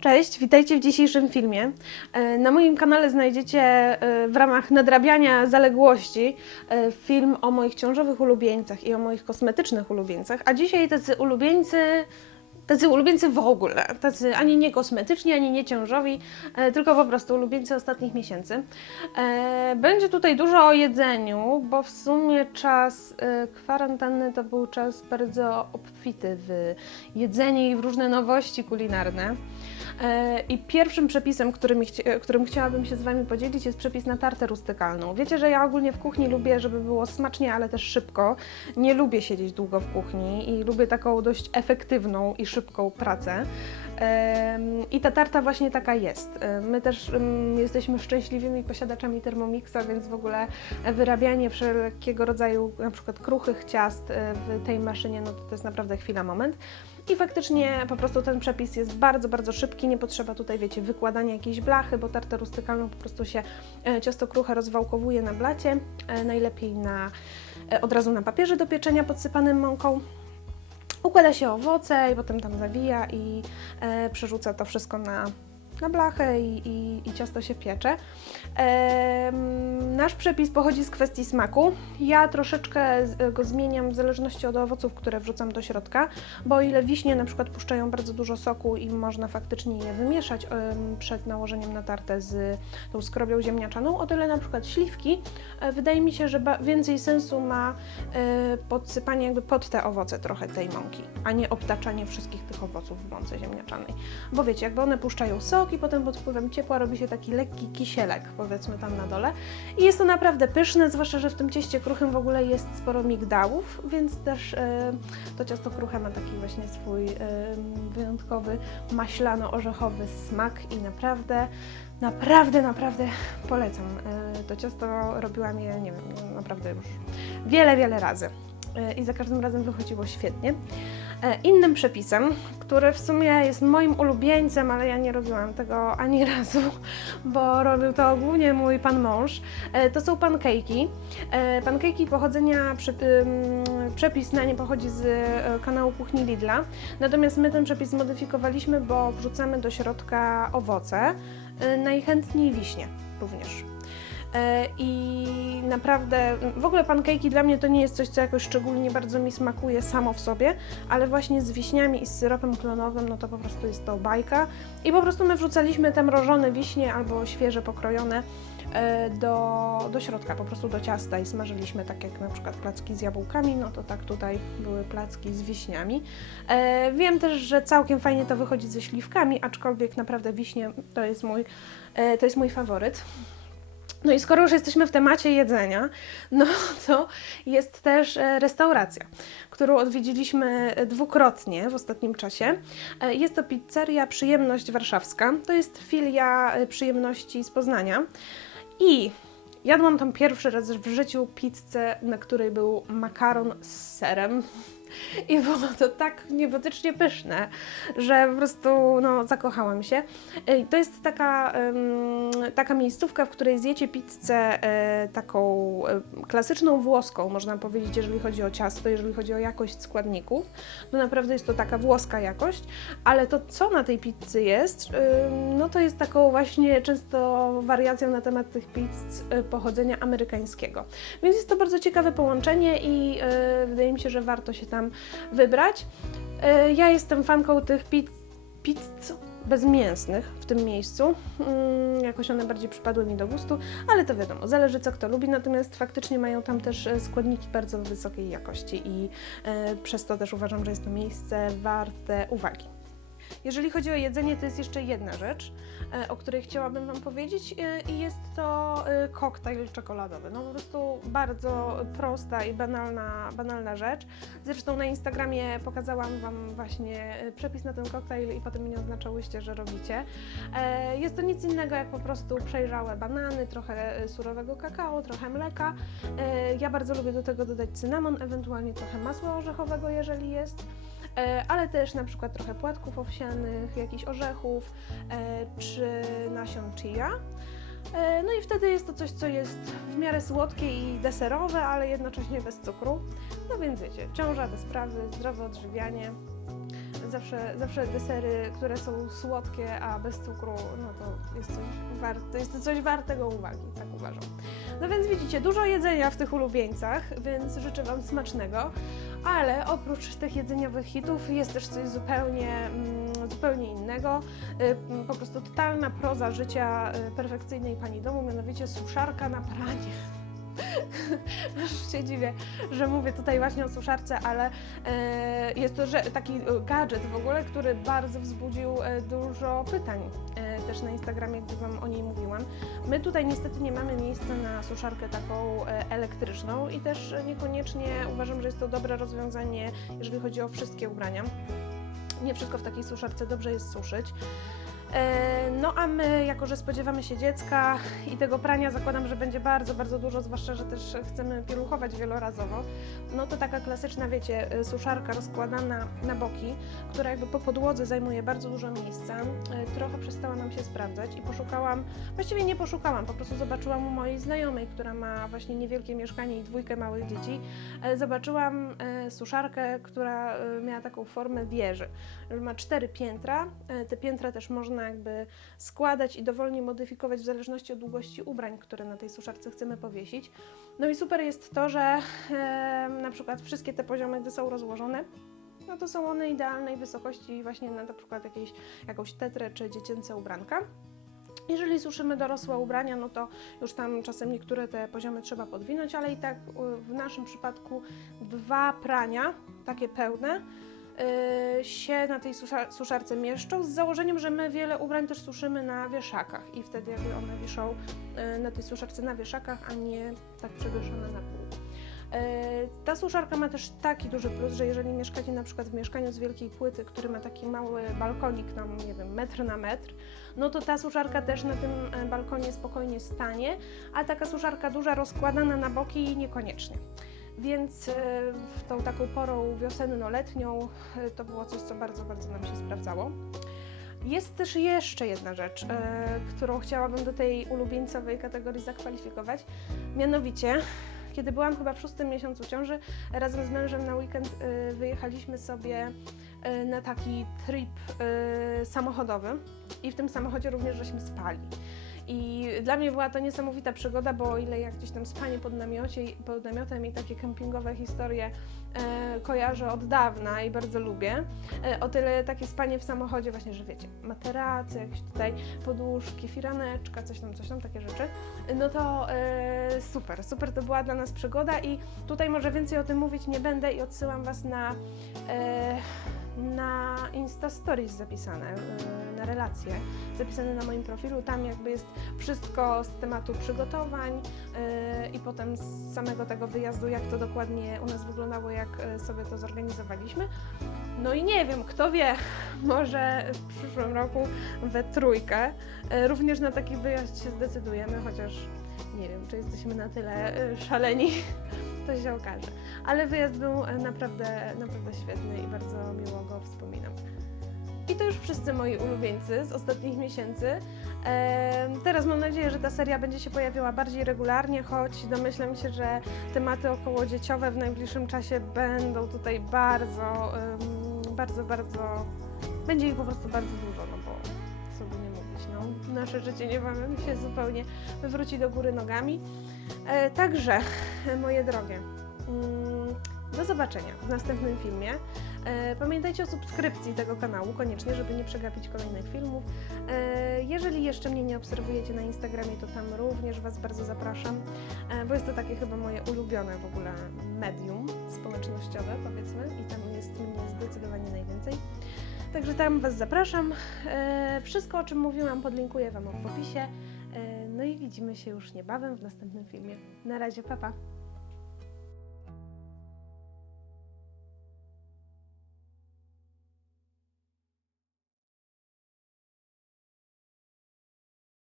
Cześć, witajcie w dzisiejszym filmie. E, Na moim kanale znajdziecie e, w ramach nadrabiania zaległości e, film o moich ciążowych ulubieńcach i o moich kosmetycznych ulubieńcach, a dzisiaj tacy ulubieńcy, tacy ulubieńcy w ogóle, tacy ani nie kosmetyczni, ani nie ciążowi, tylko po prostu ulubieńcy ostatnich miesięcy. Będzie tutaj dużo o jedzeniu, bo w sumie czas kwarantanny to był czas bardzo obfity w jedzenie i w różne nowości kulinarne. E, I pierwszym przepisem, którym, chci- którym chciałabym się z Wami podzielić, jest przepis na tartę rustykalną. Wiecie, że ja ogólnie w kuchni lubię, żeby było smacznie, ale też szybko. Nie lubię siedzieć długo w kuchni i lubię taką dość efektywną i szybką pracę. I ta tarta właśnie taka jest. E, My też jesteśmy szczęśliwymi posiadaczami Thermomixa, więc w ogóle wyrabianie wszelkiego rodzaju na przykład kruchych ciast e, w tej maszynie, no to, to jest naprawdę chwila, moment. I faktycznie po prostu ten przepis jest bardzo, bardzo szybki, nie potrzeba tutaj, wiecie, wykładania jakiejś blachy, bo tartę rustykalną po prostu się e, ciasto kruche rozwałkowuje na blacie, e, najlepiej na, e, od razu na papierze do pieczenia podsypanym mąką. Układa się owoce i potem tam zawija i przerzuca to wszystko na, na blachę i, i, i ciasto się piecze. Nasz przepis pochodzi z kwestii smaku. Ja troszeczkę go zmieniam w zależności od owoców, które wrzucam do środka, bo o ile wiśnie na przykład puszczają bardzo dużo soku i można faktycznie je wymieszać przed nałożeniem na tartę z tą skrobią ziemniaczaną, o tyle na przykład śliwki e, wydaje mi się, że więcej sensu ma e, podsypanie jakby pod te owoce trochę tej mąki, a nie obtaczanie wszystkich tych owoców w mące ziemniaczanej. Bo wiecie, jakby one puszczają sok i potem pod wpływem ciepła robi się taki lekki kisielek, powiedzmy tam na dole. I jest to naprawdę pyszne, zwłaszcza, że w tym cieście kruchym w ogóle jest sporo migdałów, więc też e, to ciasto kruche ma taki właśnie swój e, wyjątkowy maślano-orzechowy smak i naprawdę, naprawdę, naprawdę polecam. E, to ciasto robiłam je, nie wiem, naprawdę już wiele, wiele razy. I za każdym razem wychodziło świetnie. E, Innym przepisem, który w sumie jest moim ulubieńcem, ale ja nie robiłam tego ani razu, bo robił to głównie mój pan mąż, e, to są pankejki. E, Pankejki pochodzenia, przepis na nie pochodzi z kanału kuchni Lidla, natomiast my ten przepis zmodyfikowaliśmy, bo wrzucamy do środka owoce, najchętniej wiśnie również. E, I naprawdę, w ogóle pankejki dla mnie to nie jest coś, co jakoś szczególnie bardzo mi smakuje samo w sobie, ale właśnie z wiśniami i z syropem klonowym, no to po prostu jest to bajka. I po prostu my wrzucaliśmy te mrożone wiśnie albo świeże pokrojone e, do, do środka, po prostu do ciasta i smażyliśmy tak jak na przykład placki z jabłkami, no to tak tutaj były placki z wiśniami. E, wiem też, że całkiem fajnie to wychodzi ze śliwkami, aczkolwiek naprawdę wiśnie to jest mój, to jest mój faworyt. No i skoro już jesteśmy w temacie jedzenia, no to jest też e, restauracja, którą odwiedziliśmy dwukrotnie w ostatnim czasie. E, Jest to pizzeria Przyjemność Warszawska. To jest filia e, Przyjemności z Poznania. I jadłam tam pierwszy raz w życiu pizzę, na której był makaron z serem. I było to tak niebotycznie pyszne, że po prostu no, zakochałam się. To jest taka, taka miejscówka, w której zjecie pizzę e, taką e, klasyczną włoską, można powiedzieć, jeżeli chodzi o ciasto, jeżeli chodzi o jakość składników. No naprawdę jest to taka włoska jakość, ale to co na tej pizzy jest, no to jest taką właśnie często wariacją na temat tych pizz e, pochodzenia amerykańskiego. Więc jest to bardzo ciekawe połączenie i wydaje mi się, że warto się tam wybrać. E, Ja jestem fanką tych pizz, pizz bezmięsnych w tym miejscu. Mm, jakoś one bardziej przypadły mi do gustu, ale to wiadomo, zależy co kto lubi, natomiast faktycznie mają tam też e, składniki bardzo wysokiej jakości i e, przez to też uważam, że jest to miejsce warte uwagi. Jeżeli chodzi o jedzenie, to jest jeszcze jedna rzecz, e, o której chciałabym Wam powiedzieć e, i jest to e, koktajl czekoladowy. No po prostu bardzo prosta i banalna, banalna rzecz. Zresztą na Instagramie pokazałam Wam właśnie przepis na ten koktajl i potem mnie oznaczałyście, że robicie. Jest to nic innego jak po prostu przejrzałe banany, trochę surowego kakao, trochę mleka. Ja bardzo lubię do tego dodać cynamon, ewentualnie trochę masła orzechowego, jeżeli jest. E, ale też na przykład trochę płatków owsianych, jakichś orzechów e, czy nasion chia. E, No i wtedy jest to coś, co jest w miarę słodkie i deserowe, ale jednocześnie bez cukru. No więc wiecie, ciąża bez sprawy, zdrowe odżywianie. zawsze, zawsze desery, które są słodkie, a bez cukru, no to jest coś, warte, jest coś wartego uwagi, tak uważam. No więc widzicie, dużo jedzenia w tych ulubieńcach, więc życzę Wam smacznego. Ale oprócz tych jedzeniowych hitów jest też coś zupełnie, mm, zupełnie innego. Y, mm, Po prostu totalna proza życia y, perfekcyjnej pani domu, mianowicie suszarka na pranie. Aż się dziwię, że mówię tutaj właśnie o suszarce, ale e, jest to że, taki e, gadżet w ogóle, który bardzo wzbudził e, dużo pytań też na Instagramie, gdy Wam o niej mówiłam. My tutaj niestety nie mamy miejsca na suszarkę taką elektryczną i też niekoniecznie uważam, że jest to dobre rozwiązanie, jeżeli chodzi o wszystkie ubrania. Nie wszystko w takiej suszarce dobrze jest suszyć. E, No a my, jako że spodziewamy się dziecka i tego prania zakładam, że będzie bardzo, bardzo dużo, zwłaszcza, że też chcemy pieluchować wielorazowo, no to taka klasyczna, wiecie, e, suszarka rozkładana na boki, która jakby po podłodze zajmuje bardzo dużo miejsca, e, trochę przestała nam się sprawdzać i poszukałam, właściwie nie poszukałam, po prostu zobaczyłam u mojej znajomej, która ma właśnie niewielkie mieszkanie i dwójkę małych dzieci, zobaczyłam suszarkę, która miała taką formę wieży, ma cztery piętra, te piętra też można jakby składać i dowolnie modyfikować w zależności od długości ubrań, które na tej suszarce chcemy powiesić. No i super jest to, że e, na przykład wszystkie te poziomy, gdy są rozłożone, no to są one idealnej wysokości właśnie na, na przykład jakieś, jakąś tetrę czy dziecięce ubranka. Jeżeli suszymy dorosłe ubrania, no to już tam czasem niektóre te poziomy trzeba podwinąć, ale i tak y, w naszym przypadku dwa prania, takie pełne, się na tej susza- suszarce mieszczą, z założeniem, że my wiele ubrań też suszymy na wieszakach i wtedy jakby one wiszą y, na tej suszarce na wieszakach, a nie tak przewieszone na pół. E, Ta suszarka ma też taki duży plus, że jeżeli mieszkacie na przykład w mieszkaniu z wielkiej płyty, który ma taki mały balkonik, tam nie wiem, metr na metr, no to ta suszarka też na tym e, balkonie spokojnie stanie, a taka suszarka duża rozkładana na boki niekoniecznie. Więc e, w tą taką porą wiosenno-letnią e, to było coś, co bardzo, bardzo nam się sprawdzało. Jest też jeszcze jedna rzecz, e, którą chciałabym do tej ulubieńcowej kategorii zakwalifikować. Mianowicie, kiedy byłam chyba w szóstym miesiącu ciąży, razem z mężem na weekend wyjechaliśmy sobie na taki trip samochodowy i w tym samochodzie również żeśmy spali. I dla mnie była to niesamowita przygoda, bo o ile jak gdzieś tam spanie pod, namiocie, pod namiotem i takie kempingowe historie e, kojarzę od dawna i bardzo lubię, e, o tyle takie spanie w samochodzie właśnie, że wiecie, materace, jakieś tutaj poduszki, firaneczka, coś tam, coś tam, takie rzeczy, no to e, super, super to była dla nas przygoda i tutaj może więcej o tym mówić nie będę i odsyłam Was na, e, na Insta Stories zapisane, e, na relacje zapisane na moim profilu, tam jakby jest wszystko z tematu przygotowań e, i potem z samego tego wyjazdu, jak to dokładnie u nas wyglądało, jak e, sobie to zorganizowaliśmy. No i nie wiem, kto wie, może w przyszłym roku we trójkę. Również na taki wyjazd się zdecydujemy, chociaż nie wiem, czy jesteśmy na tyle szaleni, to się okaże. Ale wyjazd był e, naprawdę, naprawdę świetny i bardzo miło go wspominam. I to już wszyscy moi ulubieńcy z ostatnich miesięcy. Teraz mam nadzieję, że ta seria będzie się pojawiała bardziej regularnie, choć domyślam się, że tematy okołodzieciowe w najbliższym czasie będą tutaj bardzo, bardzo, bardzo. Będzie ich po prostu bardzo dużo, no no. Nasze życie niebawem się zupełnie wywróci do góry nogami. E, Także, moje drogie, mm, do zobaczenia w następnym filmie. E, Pamiętajcie o subskrypcji tego kanału, koniecznie, żeby nie przegapić kolejnych filmów. E, Jeżeli jeszcze mnie nie obserwujecie na Instagramie, to tam również Was bardzo zapraszam, e, bo jest to takie chyba moje ulubione w ogóle medium społecznościowe, powiedzmy, i tam jest mnie zdecydowanie najwięcej. Także tam Was zapraszam. E, Wszystko, o czym mówiłam, podlinkuję Wam w opisie. E, No i widzimy się już niebawem w następnym filmie. Na razie, papa. Pa.